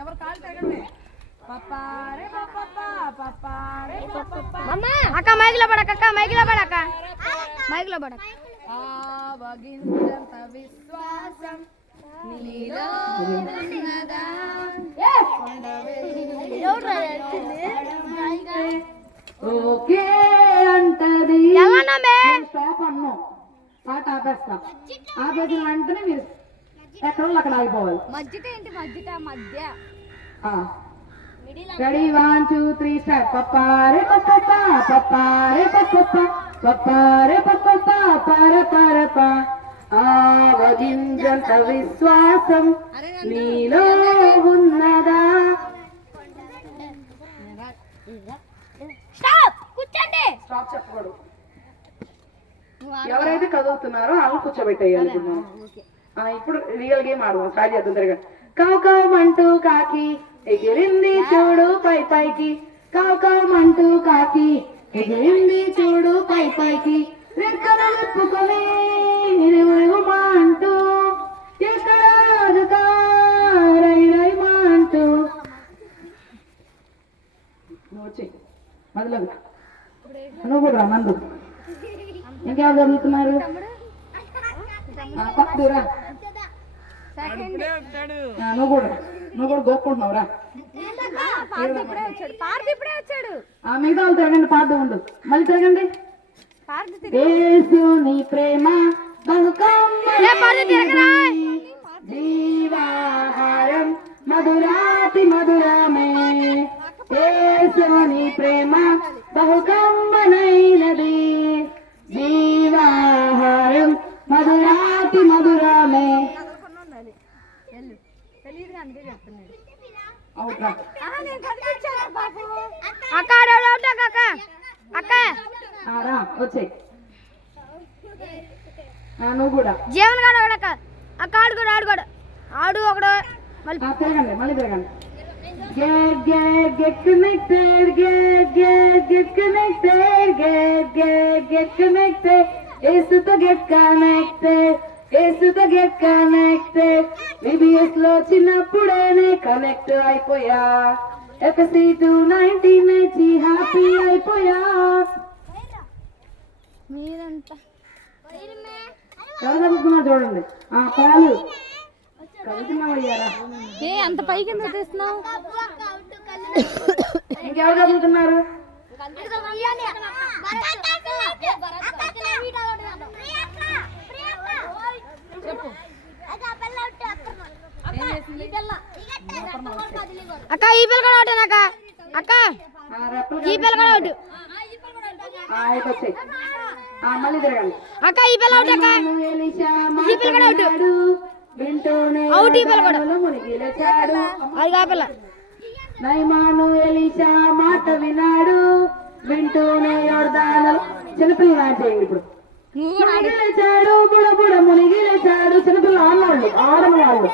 ఎవరు కాలు తిరగండి. అక్క మైక్లో పడక, అక్క మైక్లో పడక, మైక్లో పడక. ఆవగించంత విశ్వాసం నీలో ఉన్నదా, ఓకే అంటది. స్టాప్ అన్ను, పాట ఆపేస్తా. ఆపేసిన వెంటనే మీరు ఎక్కడ అక్కడ ఆగిపోవాలి. మధ్యట ఏంటి మధ్యట మధ్య. Ready 1 2 3 start. పప్పారే పప్పా పప్పారే పప్పా పప్పారే పప్పా పర పరప ఆవగింజంత విశ్వాసం నీలో ఉన్నదా. స్టాప్, కూర్చోండి. స్టాప్ చెప్పకూడదు. ఎవరైతే కదులుతున్నారో వాళ్ళు కూర్చోబెట్టేయాలి. ఇప్పుడు రియల్ గేమ్ ఆడదాం. స్టార్ట్ చేద్దాం. తిరగ కావు కావుమంటూ కాకి ఎగిరింది చూడు పై పైకి, కావు కావుమంటూ కాకి ఎగిరింది చూడు పై పైకి, రెక్కలు విప్పుకొని మా అంటూ ఎక్కడ రై రై మా అంటూ. నువ్వు వచ్చి మొదలు, నువ్వు కూడా రా మందు. ఇంకెవరు చదువుతున్నారు? పక్కరా, నువ్వు కూడా గోక్కుంటున్నావురా. మిగతా వాళ్ళు తిరగండి, పాడుతూ ఉండు. మళ్ళీ తిరగండి. యేసుని ప్రేమ జీవాహారం మధురాతి మధురమే, యేసుని ప్రేమ బహుకమ్మనైనది, జీవాహారం మధురాతి మధురమే. వచ్చే నువ్వు కూడా జీవన్ గాడు అక్క, అక్క ఆడుకోడు ఆడుకోడు ఆడు ఒకడు. తిరగండి, మళ్ళీ తిరగండి. Get, get, get connected, get, get, get connected, get, get, get connected, Yesuతో get connected, Yesuతో get connected. VBS లో చిన్నప్పుడేనే కనెక్ట్ అయిపోయా, FSC 219 హ్యాపీ అయిపోయా. మీరంతా ఎవరు చదువుతున్నా చూడండి. పాలు చదువుతున్నావయ్యారా? అంత పైకి ఎందుకు తీస్తున్నావు? ఇంకెవరు చదువుతున్నారు? అక్క ఈ పిల్ల కూడా ఒకటేనాక, అక్క ఈ పిల్ల కూడా ఒకటి. మళ్ళీ తిరగండి. అక్క ఈ పిల్ల ఒకటి, అక్క ఈ పిల్ల కూడా ఒకటి. అవుట్ ఈ పిల్ల కూడా అది కాపిల్ల. నైమాను ఎలీషా మాట వినాడు, వింటూనే యోర్దాను. చిన్నపిల్లలు నాటేయండి. ఇప్పుడు మునిగి లేచాడు, బుడ బుడ మునిగి లేచాడు. చిన్నపిల్లలు ఆడవాళ్ళు, ఆడవాళ్ళు